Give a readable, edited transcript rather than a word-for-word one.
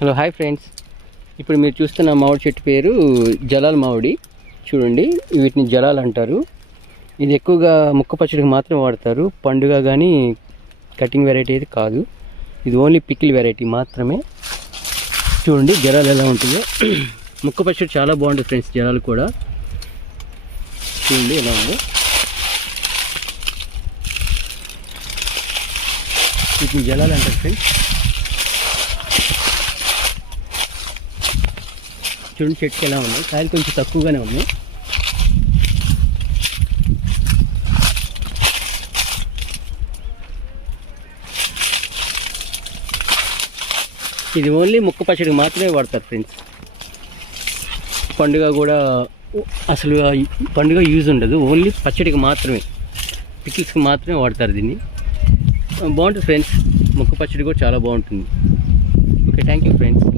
Hello hi friends, ఇప్పుడు మీరు చూస్తున్న మామిడి చెట్టు పేరు జలాల్ మామిడి. చూడండి, వీటిని జలాల్ అంటారు. ఇది ఎక్కువగా ముక్క పచ్చడికి మాత్రమే వాడతారు. పండుగ కానీ కటింగ్ వెరైటీ అయితే కాదు. ఇది ఓన్లీ పికిల్ వెరైటీ మాత్రమే. చూడండి జలాల్ ఎలా ఉంటుందో. ముక్క పచ్చడి చాలా బాగుంటుంది ఫ్రెండ్స్. జలాలు కూడా చూడండి ఎలా ఉందో. వీటిని జలాలు అంటారు ఫ్రెండ్స్. చూడండి చెట్టుకి ఎలా ఉన్నాయి. కాయలు కొంచెం తక్కువగానే ఉన్నాయి. ఇది ఓన్లీ ముక్క పచ్చడికి మాత్రమే వాడతారు ఫ్రెండ్స్. పండుగ కూడా అసలు పండుగ యూజ్ ఉండదు. ఓన్లీ పచ్చడికి మాత్రమే, పికిల్స్కి మాత్రమే వాడతారు దీన్ని. బాగుంటుంది ఫ్రెండ్స్. ముక్క పచ్చడి కూడా చాలా బాగుంటుంది. Okay, thank you friends.